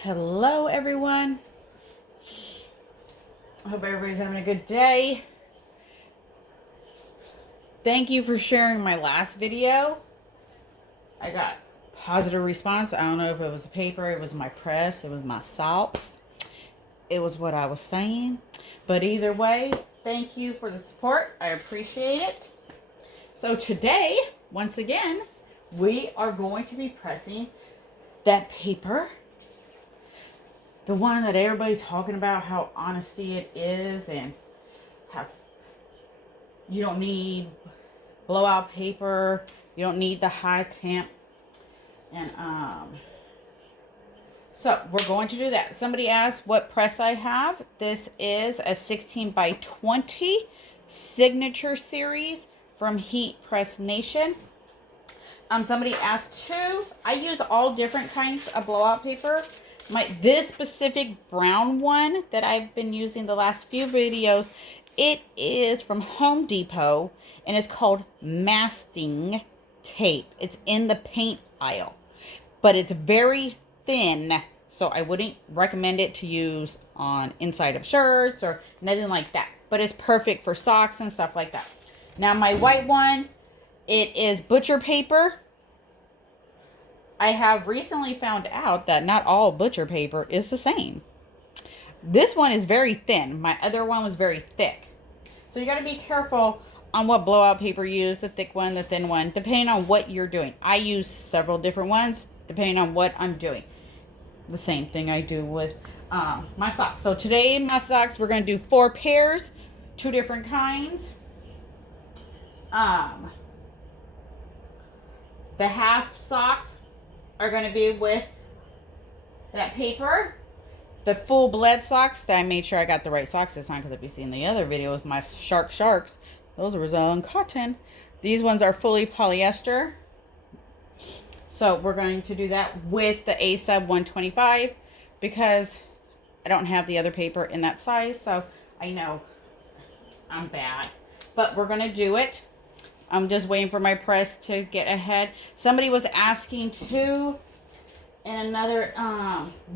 Hello, everyone. I hope everybody's having a good day. Thank you for sharing my last video. I got positive response. I don't know if it was the paper, it was my press, it was my socks. It was what I was saying. But either way, thank you for the support. I appreciate it. So today, once again, we are going to be pressing that paper. The one that everybody's talking about, how honesty it is, and how you don't need blowout paper, you don't need the high temp, and so we're going to do that. Somebody asked what press I have. This is a 16 by 20 signature series from Heat Press Nation. Somebody asked too. I use all different kinds of blowout paper. This specific brown one that I've been using the last few videos, it is from Home Depot, and it's called masking tape. It's in the paint aisle, but it's very thin, so I wouldn't recommend it to use on inside of shirts or nothing like that, but it's perfect for socks and stuff like that. Now my white one, it is butcher paper. I have recently found out that not all butcher paper is the same. This one is very thin. My other one was very thick. So you got to be careful on what blowout paper you use, the thick one, the thin one, depending on what you're doing. I use several different ones depending on what I'm doing. The same thing I do with my socks. So today, my socks, we're going to do 4 pairs, 2 different kinds. The half socks are going to be with that paper. The full bled socks, that I made sure I got the right socks this time, because if you see in the other video with my sharks, those were on cotton. These ones are fully polyester. So we're going to do that with the A-Sub 125 because I don't have the other paper in that size. So I know I'm bad, but we're going to do it. I'm just waiting for my press to get ahead. Somebody was asking too, and another,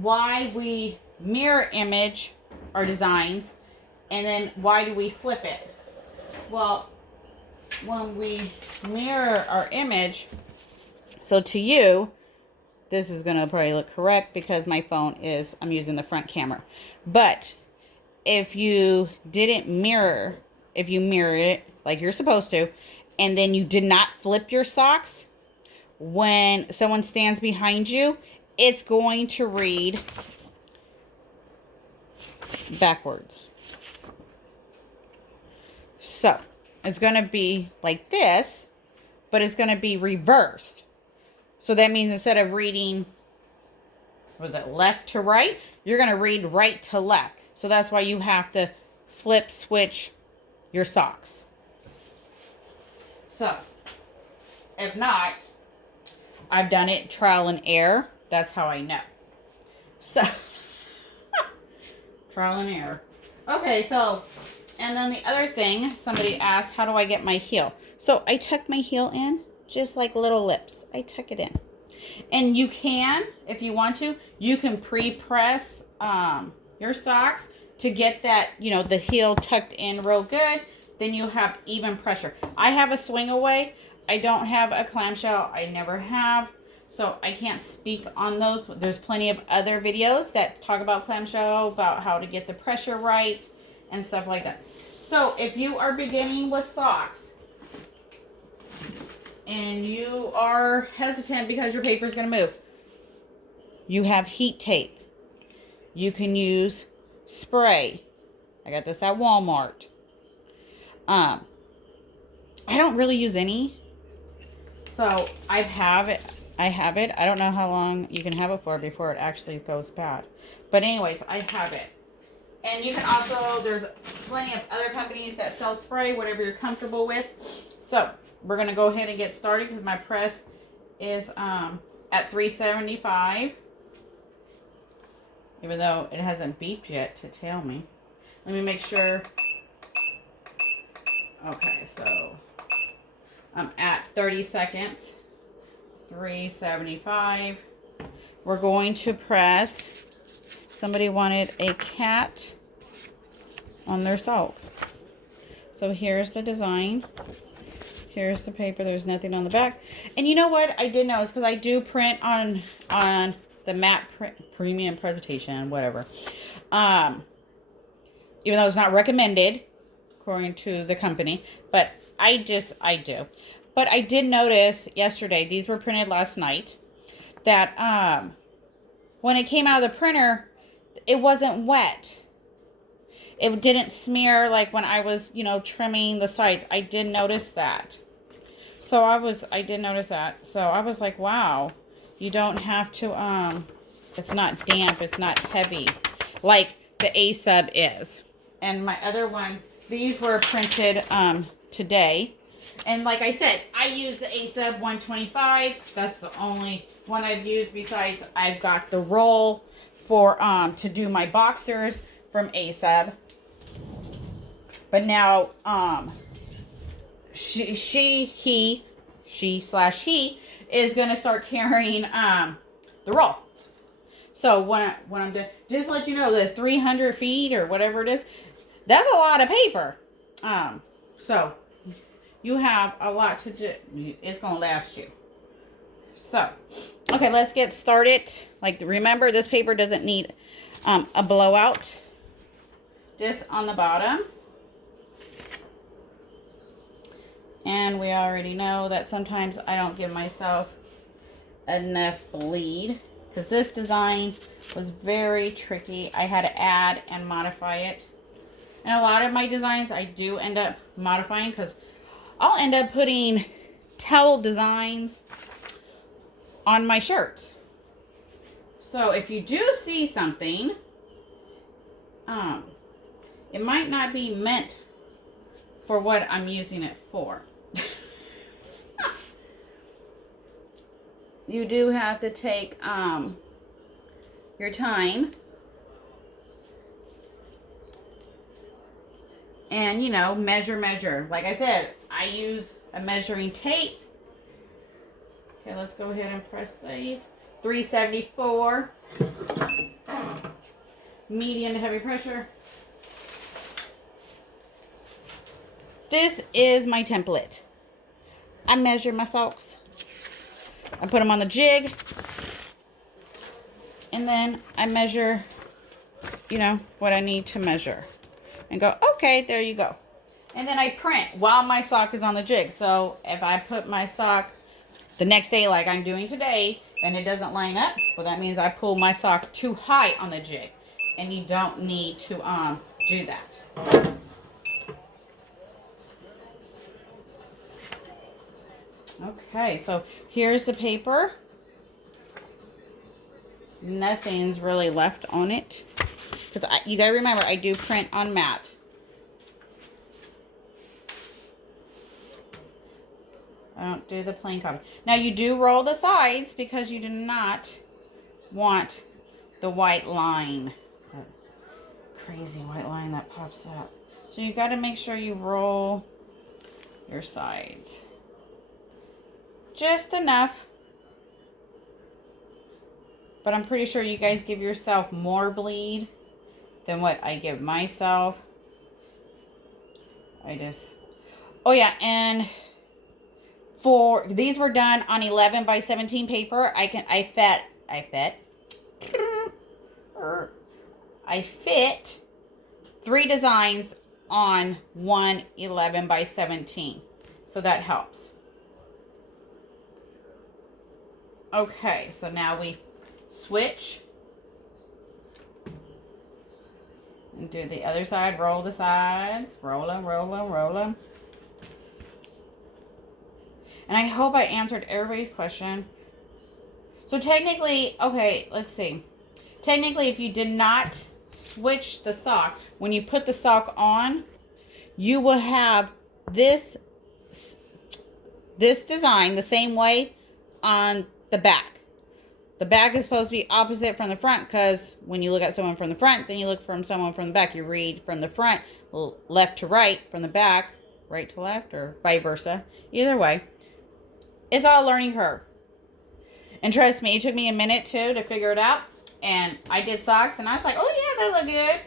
why we mirror image our designs, and then why do we flip it? Well, when we mirror our image, so to you, this is gonna probably look correct because my phone is, I'm using the front camera. But if you didn't mirror, if you mirror it like you're supposed to, and then you did not flip your socks, when someone stands behind you, it's going to read backwards. So it's going to be like this, but it's going to be reversed. So that means instead of reading, was it left to right, you're going to read right to left. So that's why you have to flip switch your socks. So, if not, I've done it trial and error. That's how I know. So, trial and error. Okay, so, and then the other thing, somebody asked, how do I get my heel? So, I tuck my heel in, just like little lips. I tuck it in. And you can, if you want to, you can pre-press your socks to get that, you know, the heel tucked in real good. Then you have even pressure. I have a swing away. I don't have a clamshell. I never have. So I can't speak on those. There's plenty of other videos that talk about clamshell, about how to get the pressure right and stuff like that. So if you are beginning with socks and you are hesitant because your paper is going to move, you have heat tape. You can use spray. I got this at Walmart. I don't really use any. So I have it. I don't know how long you can have it for before it actually goes bad. But anyways, I have it. And you can also, there's plenty of other companies that sell spray, whatever you're comfortable with. So we're going to go ahead and get started because my press is at 375. Even though it hasn't beeped yet to tell me. Let me make sure. Okay, so I'm at 30 seconds, 375. We're going to press somebody wanted a cat on their sock. So here's the design. Here's the paper. There's nothing on the back. And you know what? I did notice, because I do print on the matte premium presentation, whatever. Even though it's not recommended, according to the company. But I do. But I did notice yesterday, these were printed last night, that when it came out of the printer, it wasn't wet. It didn't smear like when I was, you know, trimming the sides. I did notice that. So I did notice that. So I was like, wow, you don't have to, it's not damp, it's not heavy like the A-sub is. And my other one, these were printed today. And like I said, I use the A-sub 125. That's the only one I've used, besides I've got the roll for to do my boxers from A-sub. But now he is gonna start carrying the roll. So when I'm done, just to let you know, the 300 feet or whatever it is, that's a lot of paper. So you have a lot to do. It's gonna last you. So, okay, let's get started. Like, remember, this paper doesn't need a blowout. This on the bottom. And we already know that sometimes I don't give myself enough bleed, because this design was very tricky. I had to add and modify it. And a lot of my designs I do end up modifying, because I'll end up putting towel designs on my shirts. So if you do see something, it might not be meant for what I'm using it for. You do have to take your time and, you know, measure. Like I said, I use a measuring tape. Okay, let's go ahead and press these. 374. Medium to heavy pressure. This is my template. I measure my socks. I put them on the jig. And then I measure, you know, what I need to measure. And go, okay, there you go. And then I print while my sock is on the jig. So if I put my sock the next day like I'm doing today, and it doesn't line up, well, that means I pull my sock too high on the jig. And you don't need to do that. Okay, so here's the paper. Nothing's really left on it, because you gotta remember, I do print on matte. I don't do the plain copy. Now you do roll the sides, because you do not want the white line, that crazy white line that pops up. So you got to make sure you roll your sides just enough. But I'm pretty sure you guys give yourself more bleed than what I give myself. Oh yeah, and for these were done on 11 by 17 paper. I fit 3 designs on one 11 by 17. So that helps. Okay, so now we switch and do the other side. Roll the sides. Roll them, roll them, roll them. And I hope I answered everybody's question. So technically, okay, let's see. Technically, if you did not switch the sock, when you put the sock on, you will have this design the same way on the back. The back is supposed to be opposite from the front, because when you look at someone from the front, then you look from someone from the back. You read from the front, left to right, from the back, right to left, or vice versa. Either way. It's all a learning curve. And trust me, it took me a minute too to figure it out. And I did socks, and I was like, oh yeah, they look good.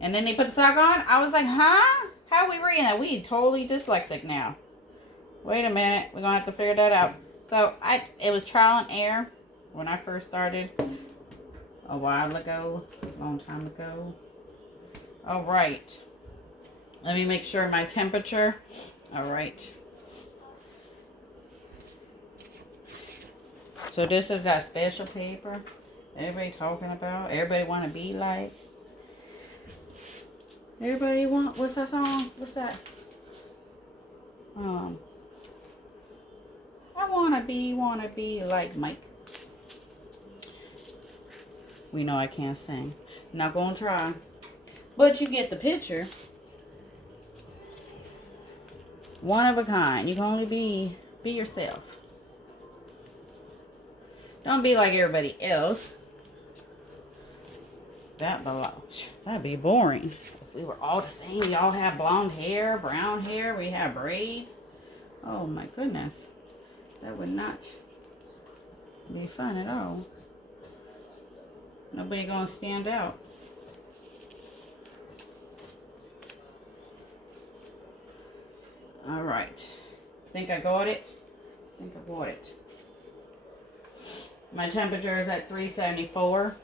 And then they put the sock on. I was like, huh? How are we reading that? We totally dyslexic now. Wait a minute. We're going to have to figure that out. So, it was trial and error when I first started a while ago. A long time ago. All right. Let me make sure my temperature. All right. So, this is that special paper everybody talking about. Everybody want to be like. Everybody want, what's that song? What's that? I wanna be like Mike. We know I can't sing. Not gonna try. But you get the picture. One of a kind. You can only be yourself. Don't be like everybody else. That'd be boring. We were all the same. We all have blonde hair, brown hair. We have braids. Oh my goodness. That would not be fun at all. Nobody gonna stand out. All right. Think I got it? Think I got it. My temperature is at 374.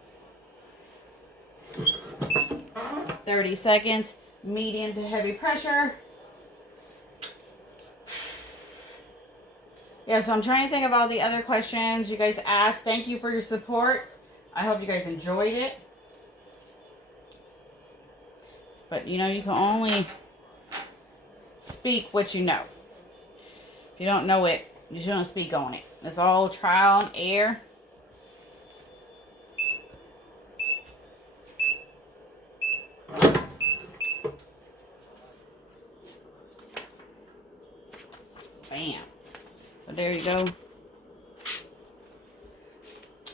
30 seconds, medium to heavy pressure. Yeah, so I'm trying to think of all the other questions you guys asked. Thank you for your support. I hope you guys enjoyed it. But you know, you can only speak what you know. If you don't know it, you shouldn't speak on it. It's all trial and error. Bam. So there you go.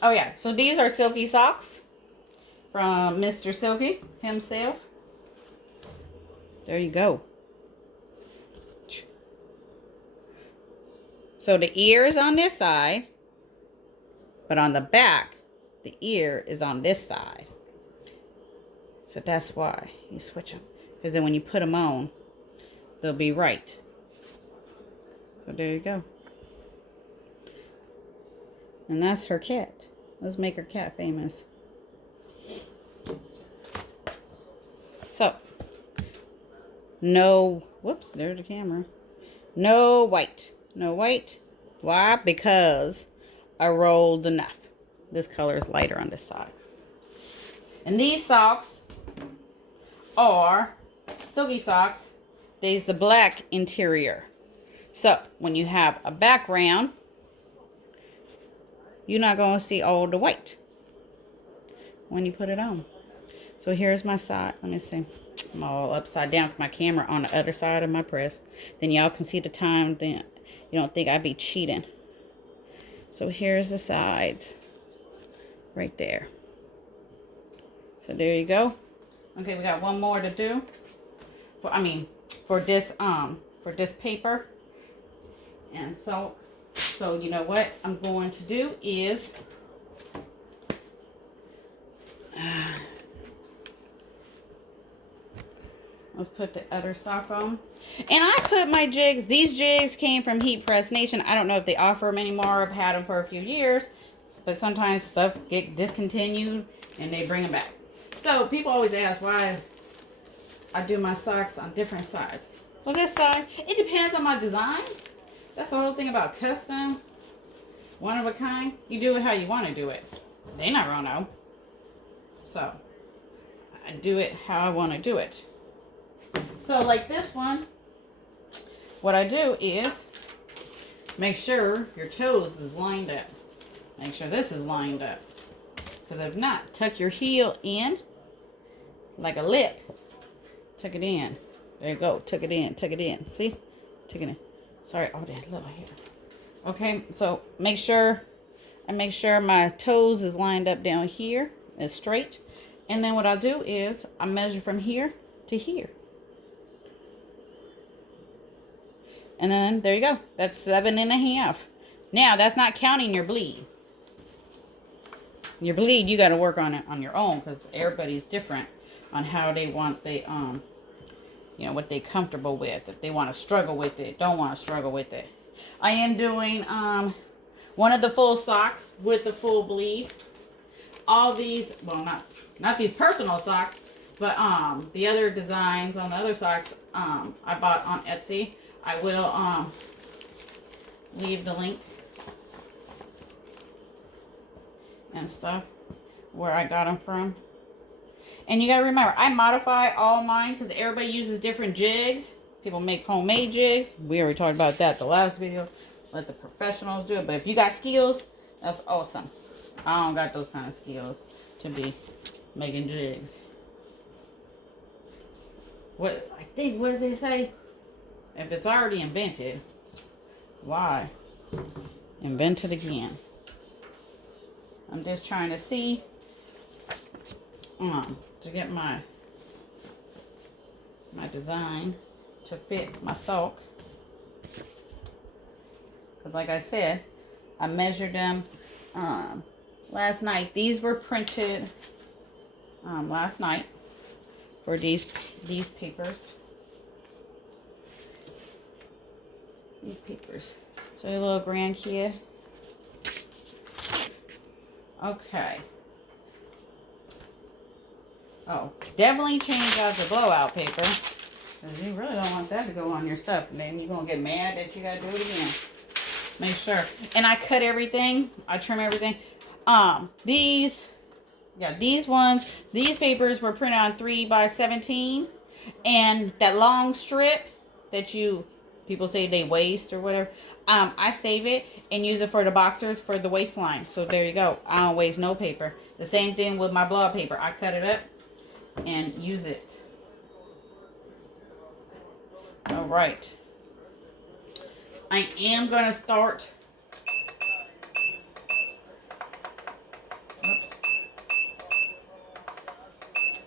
Oh yeah, so these are Silky Socks from Mr. Silky himself. There you go. So the ear is on this side, but on the back, the ear is on this side. So that's why you switch them. Because then when you put them on, they'll be right. So there you go. And that's her cat. Let's make her cat famous. So, no, whoops, there's the camera. No white. No white. Why? Because I rolled enough. This color is lighter on this side. And these socks are Silky Socks. There's the black interior. So, when you have a background, you're not going to see all the white when you put it on. So, here's my side. Let me see. I'm all upside down with my camera on the other side of my press. Then y'all can see the time. Then you don't think I'd be cheating. So, here's the sides. Right there. So, there you go. Okay, we got one more to do. For this paper. And so you know what I'm going to do is let's put the other sock on. And I put my jigs. These jigs came from Heat Press Nation. I don't know if they offer them anymore. I've had them for a few years, but sometimes stuff get discontinued and they bring them back. So people always ask why I do my socks on different sides. Well, this side, it depends on my design. That's the whole thing about custom, one of a kind. You do it how you want to do it. They not gonna know. So, I do it how I want to do it. So, like this one, what I do is make sure your toes is lined up. Make sure this is lined up. Because if not, tuck your heel in like a lip. Tuck it in. There you go. Tuck it in. Tuck it in. See? Tuck it in. Sorry, oh, that little hair. Okay, so make sure my toes is lined up down here, is straight. And then what I'll do is I measure from here to here. And then there you go. That's 7.5. Now that's not counting your bleed. Your bleed, you got to work on it on your own because everybody's different on how they want the, you know, what they're comfortable with. If they want to struggle with it, don't want to struggle with it. I am doing one of the full socks with the full bleed. All these, well, not these personal socks, but the other designs on the other socks I bought on Etsy. I will leave the link and stuff where I got them from. And you gotta remember, I modify all mine because everybody uses different jigs. People make homemade jigs. We already talked about that the last video. Let the professionals do it. But if you got skills, that's awesome. I don't got those kind of skills to be making jigs. What did they say? If it's already invented, why invent it again? I'm just trying to see to get my design to fit my sock. Because like I said, I measured them last night. These were printed last night for these papers. These papers. So your little grandkid. Okay. Oh, definitely change out the blowout paper. Because you really don't want that to go on your stuff. And then you're going to get mad that you got to do it again. Make sure. And I cut everything. I trim everything. These papers were printed on 3x17. And that long strip that people say they waste or whatever. I save it and use it for the boxers for the waistline. So there you go. I don't waste no paper. The same thing with my blowout paper. I cut it up and use it. All right. I am going to start. Oops.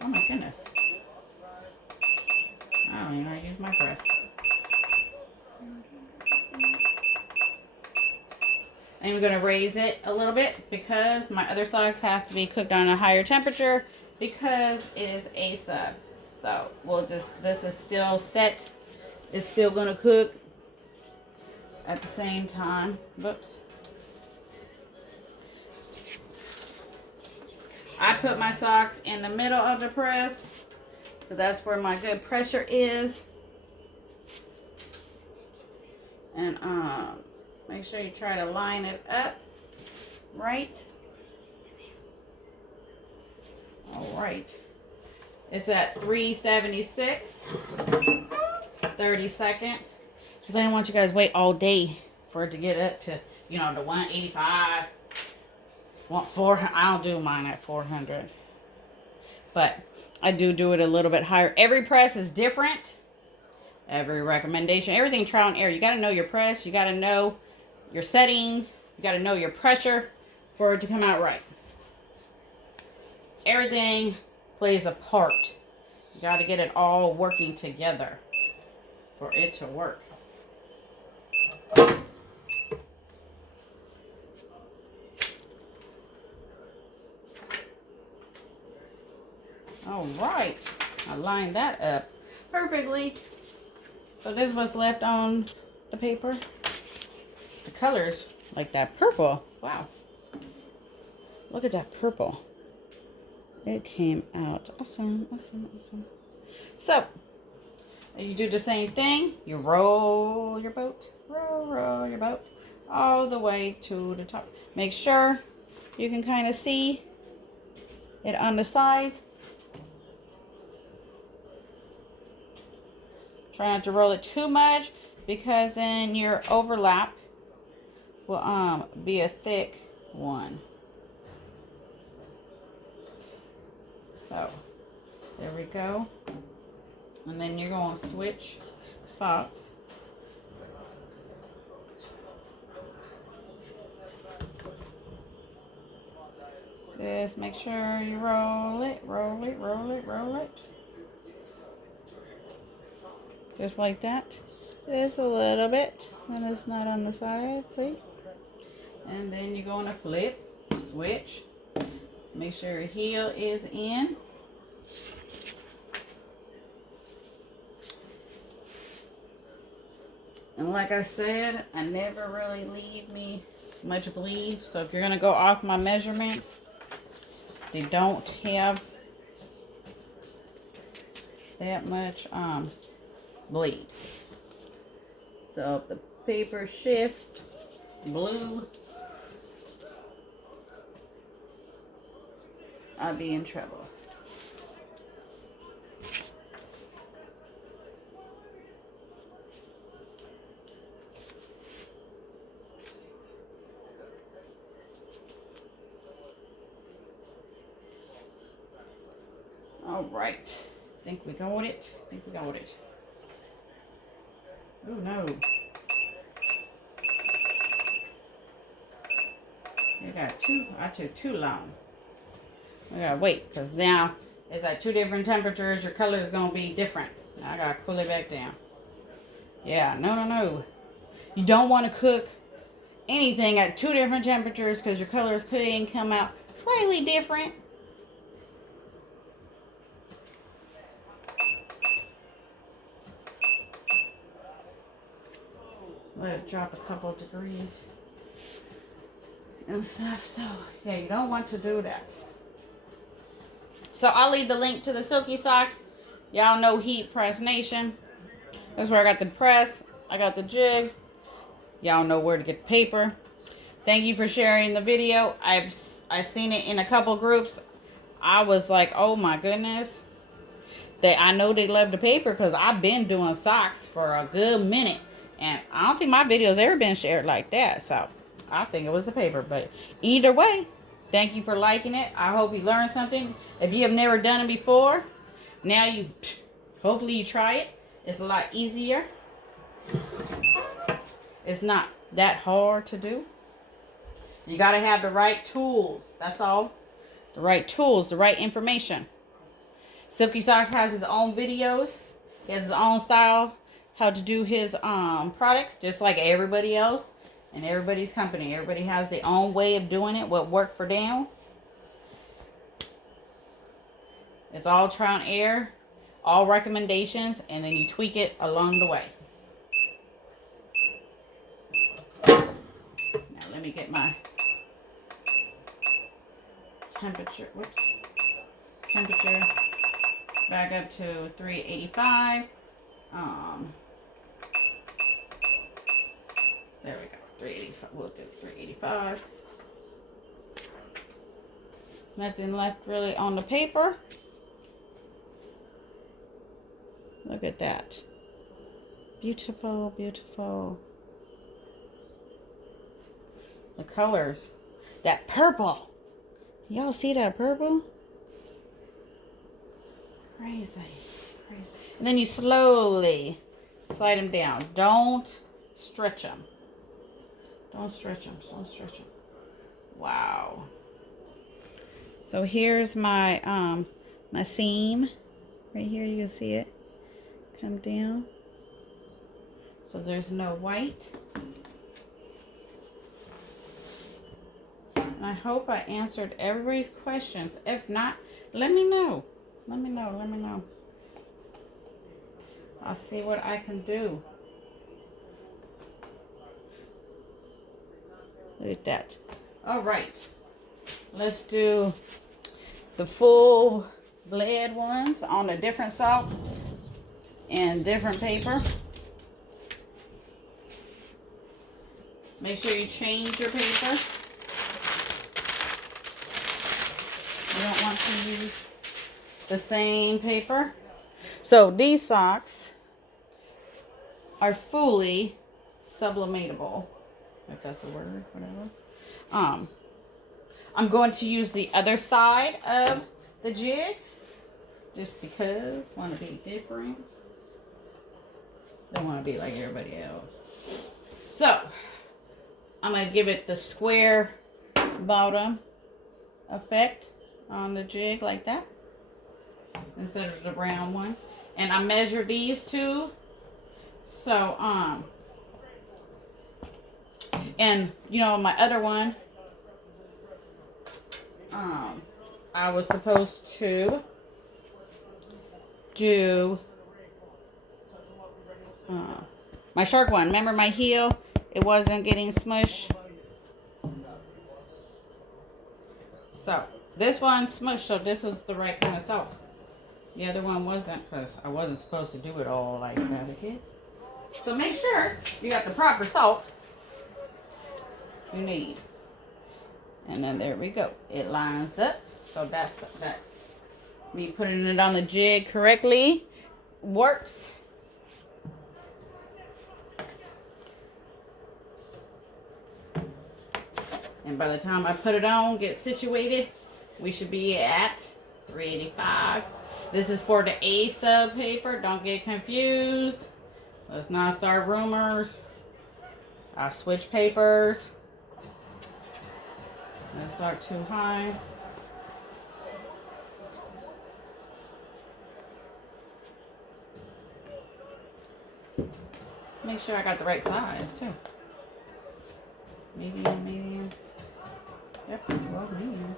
Oh my goodness. I don't even know how to use my press. I'm going to raise it a little bit because my other socks have to be cooked on a higher temperature because it is a sub. So we'll this is still set. It's still going to cook at the same time. Whoops. I put my socks in the middle of the press because that's where my good pressure is. And make sure you try to line it up right. All right. It's at 376. 30 seconds. Because I don't want you guys to wait all day for it to get up to, you know, the 185. Want 400. I'll do mine at 400. But I do it a little bit higher. Every press is different. Every recommendation, everything trial and error. You got to know your press. You got to know your settings. You got to know your pressure for it to come out right. Everything plays a part. You got to get it all working together for it to work. All right. I lined that up perfectly. So this was left on the paper. The colors, like that purple. Wow. Look at that purple. It came out awesome, awesome, awesome. So, you do the same thing. You roll your boat, roll your boat all the way to the top. Make sure you can kind of see it on the side. Try not to roll it too much because then your overlap will be a thick one. So there we go. And then you're going to switch spots. Just make sure you roll it, roll it, roll it, roll it. Just like that. Just a little bit. And it's not on the side, see? And then you're going to flip, switch. Make sure your heel is in. And like I said, I never really leave me much bleed. So if you're going to go off my measurements, they don't have that much bleed. So if the paper shift blue, I'll be in trouble. All right. Think we got it. Think we got it. Oh no. I took too long. I gotta wait, because now it's at 2 different temperatures. Your color is gonna be different. I gotta cool it back down. Yeah, no. You don't want to cook anything at 2 different temperatures, because your colors could come out slightly different. Let it drop a couple degrees and stuff. So yeah, you don't want to do that. So I'll leave the link to the Silky Socks. Y'all know Heat Press Nation. That's where I got the press. I got the jig. Y'all know where to get the paper. Thank you for sharing the video. I've seen it in a couple groups. I was like, oh my goodness. I know they love the paper, because I've been doing socks for a good minute. And I don't think my video's ever been shared like that. So I think it was the paper. But either way, thank you for liking it. I hope you learned something. If you have never done it before, now hopefully you try it. It's a lot easier. It's not that hard to do. You got to have the right tools. That's all. The right tools, the right information. Silky Socks has his own videos. He has his own style, how to do his products, just like everybody else and everybody's company. Everybody has their own way of doing it, what worked for them. It's all trial and error, all recommendations, and then you tweak it along the way. Now let me get my temperature back up to 385. There we go. 385. We'll do 385. Nothing left really on the paper. Look at that. Beautiful, beautiful. The colors. That purple. Y'all see that purple? Crazy. Crazy. And then you slowly slide them down. Don't stretch them. Don't stretch them. Don't stretch them. Wow. So here's my my seam. Right here, you can see it come down. So there's no white. And I hope I answered everybody's questions. If not, let me know. Let me know. Let me know. I'll see what I can do. Look at that. All right. Let's do the full bled ones on a different sock and different paper. Make sure you change your paper. You don't want to use the same paper. So these socks are fully sublimatable, if that's a word, whatever. I'm going to use the other side of the jig just because I want to be different. Don't want to be like everybody else. So I'm going to give it the square bottom effect on the jig like that instead of the brown one. And I measure these two. So and you know, my other one I was supposed to do my shark one. Remember my heel? It wasn't getting smushed. So this one smushed, so this was the right kind of salt. The other one wasn't, because I wasn't supposed to do it all like that, okay? So make sure you got the proper salt you need. And then there we go. It lines up. So that's that. Me putting it on the jig correctly works. And by the time I put it on, get situated, we should be at 385. This is for the A sub paper. Don't get confused. Let's not start rumors. I switch papers. Let's start too high. Make sure I got the right size too. Medium, medium. Yep, well, medium.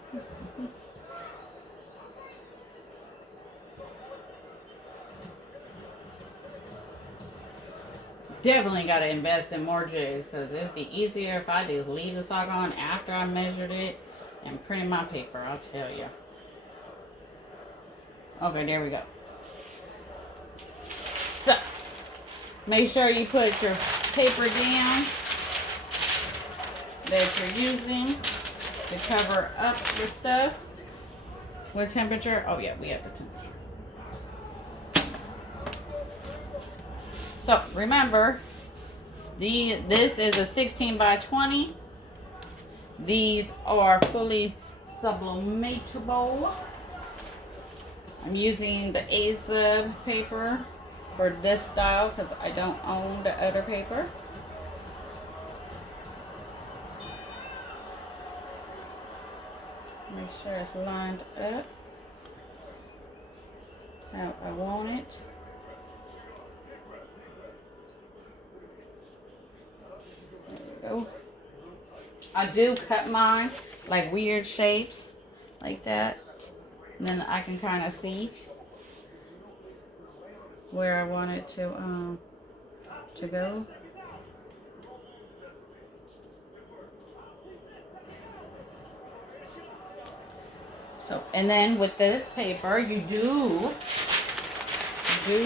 Definitely got to invest in more jigs, because it'd be easier if I just leave the sock on after I measured it and printed my paper, I'll tell you. Okay, there we go. So, make sure you put your paper down that you're using to cover up your stuff. What temperature? Oh yeah, we have the temperature. So remember, this is a 16 by 20. These are fully sublimatable. I'm using the A-Sub paper for this style because I don't own the other paper. Make sure it's lined up how I want it. There we go. I do cut mine like weird shapes like that, and then I can kind of see where I want it to go. So, and then with this paper, you do you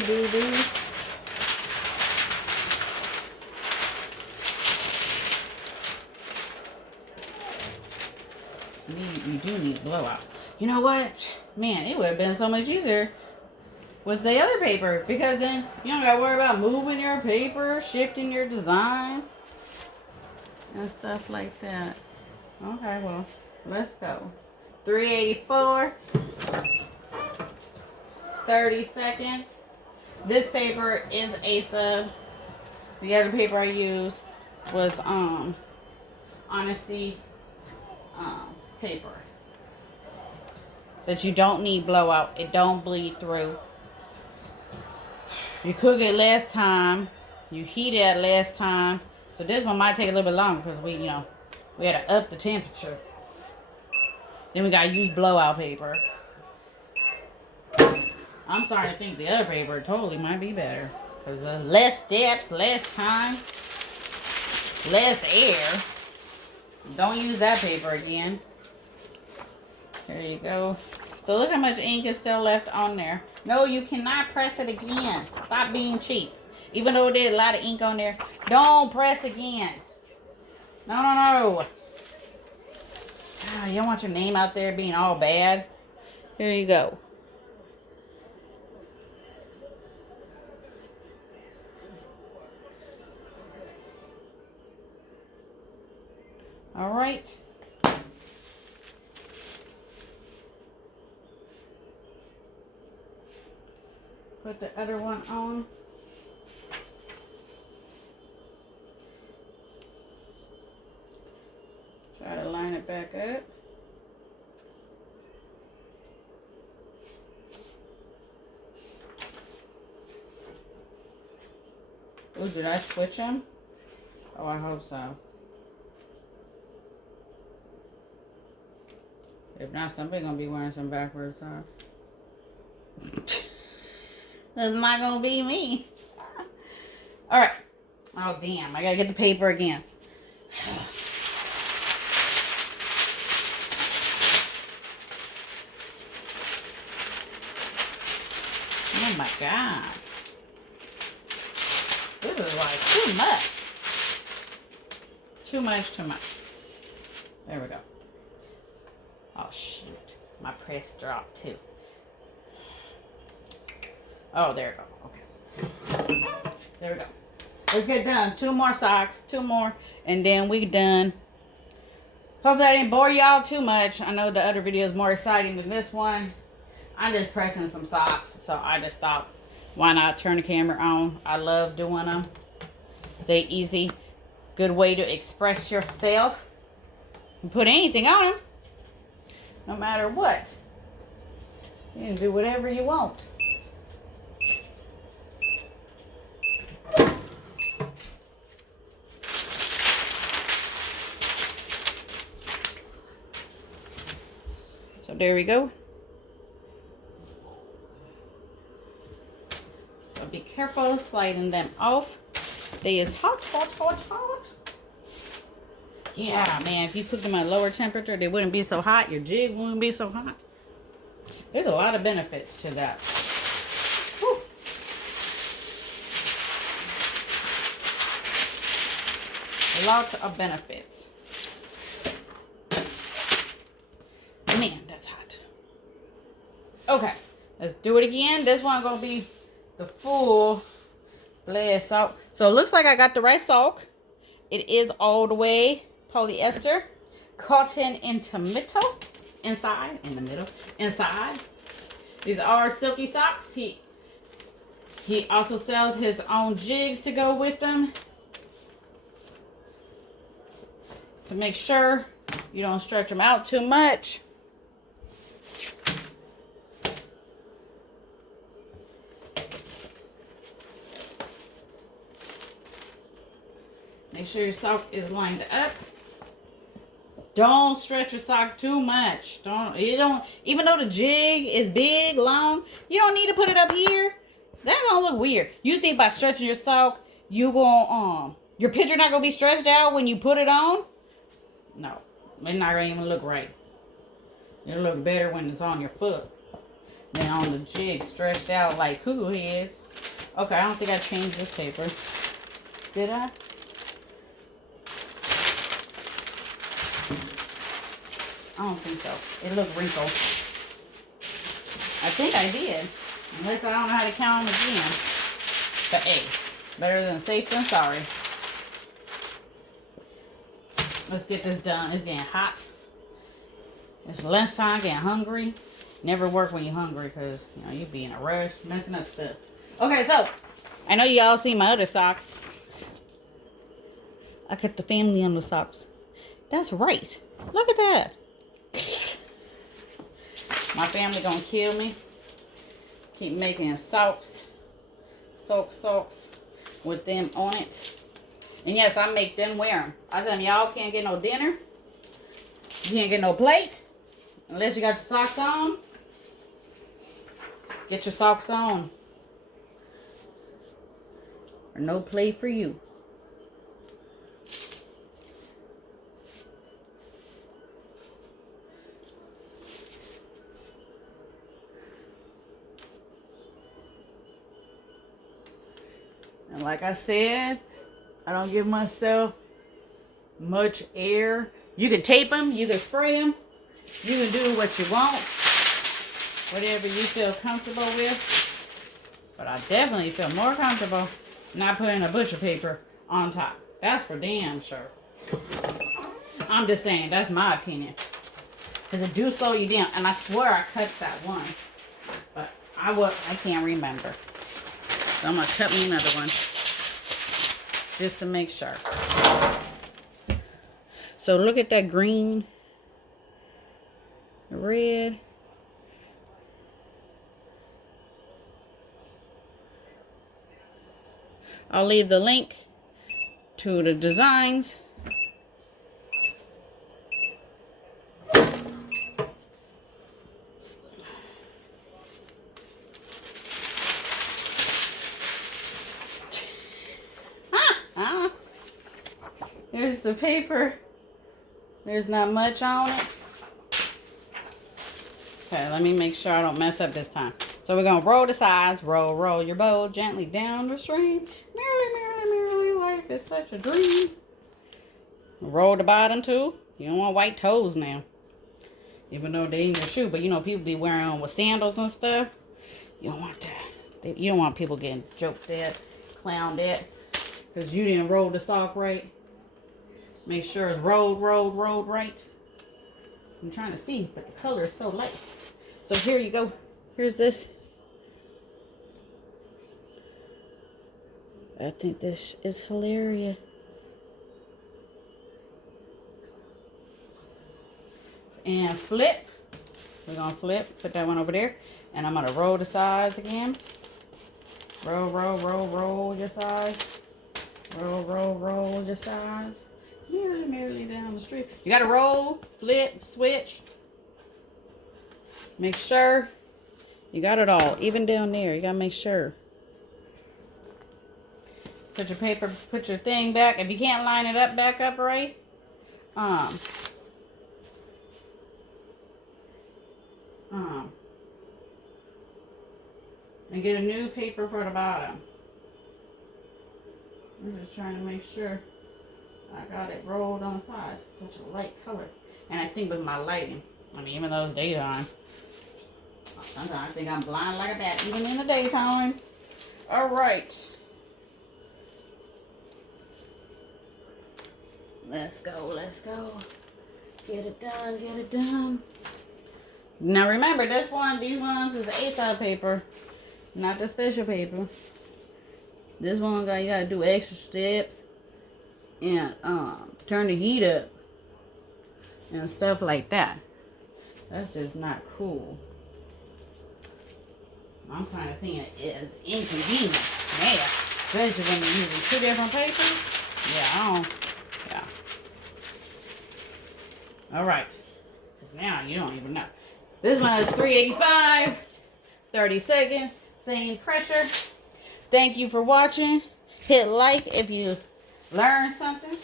do need blowout. You know what? Man, it would have been so much easier with the other paper, because then you don't gotta worry about moving your paper, shifting your design, and stuff like that. Okay, well, let's go. 384, 30 seconds. This paper is A-Sub. The other paper I used was Honesty paper. But you don't need blowout. It don't bleed through. You cook it last time. You heat it last time. So this one might take a little bit longer because we had to up the temperature. Then we gotta use blowout paper. I'm starting to think the other paper totally might be better. Because less steps, less time, less air. Don't use that paper again. There you go. So look how much ink is still left on there. No, you cannot press it again. Stop being cheap. Even though there's a lot of ink on there, don't press again. No. You don't want your name out there being all bad. Here you go. All right. Put the other one on. Try to line it back up. Oh, did I switch them? Oh, I hope so. If Now somebody's gonna be wearing some backwards socks. That's not gonna be me. All right. Oh damn! I gotta get the paper again. Oh my god! This is like too much. Too much. Too much. There we go. Oh shoot! My press dropped too. Oh, there we go. Okay. There we go. Let's get done. 2 more socks. 2 more. And then we done. Hopefully I didn't bore y'all too much. I know the other video is more exciting than this one. I'm just pressing some socks. So I just thought, why not turn the camera on? I love doing them. They easy. Good way to express yourself. You put anything on them. No matter what. You can do whatever you want. So there we go. So be careful sliding them off. They is hot. Yeah, man, if you cook them at lower temperature, they wouldn't be so hot. Your jig wouldn't be so hot. There's a lot of benefits to that. Whew. Lots of benefits. Man, that's hot. Okay, let's do it again. This one gonna be the full blast sock. So it looks like I got the right sock. It is all the way polyester, cotton intermittent, inside, in the middle, inside. These are Silky Socks. He also sells his own jigs to go with them. To make sure you don't stretch them out too much. Make sure your sock is lined up. Don't stretch your sock too much. Even though the jig is big, long, you don't need to put it up here. That's gonna look weird. You think by stretching your sock, your picture not gonna be stretched out when you put it on? No, it's not gonna even look right. It'll look better when it's on your foot than on the jig stretched out like cuckoo heads. Okay, I don't think I changed this paper. Did I? I don't think so. It looked wrinkled. I think I did. Unless I don't know how to count them again. But hey, better than safe than sorry. Let's get this done. It's getting hot. It's lunchtime, getting hungry. Never work when you're hungry because, you be in a rush, messing up stuff. Okay, so, I know you all see my other socks. I cut the family on the socks. That's right. Look at that. My family gonna kill me. Keep making socks with them on it. And yes, I make them wear them. I tell them, y'all can't get no dinner. You can't get no plate unless you got your socks on. Get your socks on. Or no plate for you. And like I said, I don't give myself much air. You can tape them, you can spray them, you can do what you want, whatever you feel comfortable with. But I definitely feel more comfortable not putting a butcher paper on top. That's for damn sure. I'm just saying, that's my opinion. Because it do slow you down. And I swear I cut that one. But I can't remember. So I'm going to cut me another one. Just to make sure. So look at that green. Red. I'll leave the link to the designs Here's the paper. There's not much on it. Okay, let me make sure I don't mess up this time. So we're going to roll the sides. Roll, roll your boat gently down the stream. Merrily, merrily, merrily, life is such a dream. Roll the bottom too. You don't want white toes now. Even though they in your shoe. But you know, people be wearing them with sandals and stuff. You don't want that. You don't want people getting joked at, clowned at. Because you didn't roll the sock right. Make sure it's rolled right. I'm trying to see, but the color is so light. So here you go. Here's this. I think this is hilarious. And flip. We're going to flip. Put that one over there. And I'm going to roll the sides again. Roll, roll, roll, roll your sides. Roll, roll, roll your sides. Merrily, merrily down the street. You got to roll, flip, switch. Make sure you got it all. Even down there, you got to make sure. Put your paper, put your thing back. If you can't line it up, back up right. And get a new paper for the bottom. I'm just trying to make sure I got it rolled on the side. Such a light color. And I think with my lighting, I mean, even though it's daytime, sometimes I think I'm blind like a bat, even in the daytime. All right. Let's go, let's go. Get it done, get it done. Now remember, these ones is A-side paper, not the special paper. This one, you gotta do extra steps and turn the heat up and stuff like that. That's just not cool. I'm kind of seeing it as inconvenient. Yeah, especially when you're using two different papers. Yeah, yeah. All right, because now you don't even know. This one is $3.85, 30 seconds, same pressure. Thank you for watching. Hit like if you learned something.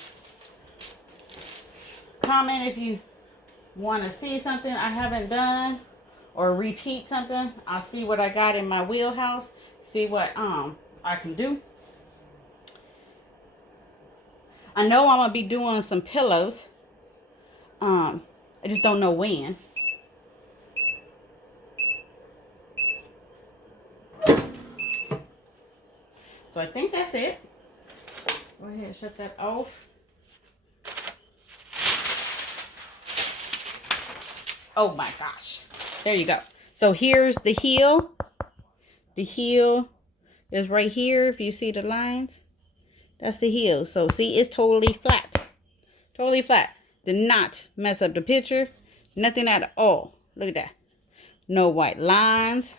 Comment if you want to see something I haven't done or repeat something. I'll see what I got in my wheelhouse. See what I can do. I know I'm going to be doing some pillows. I just don't know when. So I think that's it. Go ahead and shut that off. Oh my gosh. There you go. So here's the heel. The heel is right here. If you see the lines, that's the heel. So see, it's totally flat. Totally flat. Did not mess up the picture. Nothing at all. Look at that. No white lines.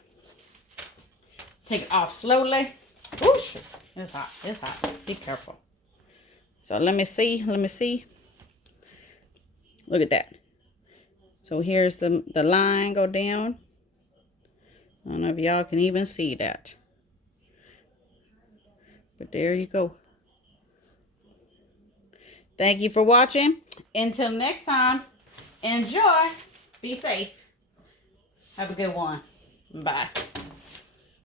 Take it off slowly. Whoosh. It's hot. It's hot. Be careful. So let me see. Let me see. Look at that. So here's the line go down. I don't know if y'all can even see that. But there you go. Thank you for watching. Until next time, enjoy. Be safe. Have a good one. Bye.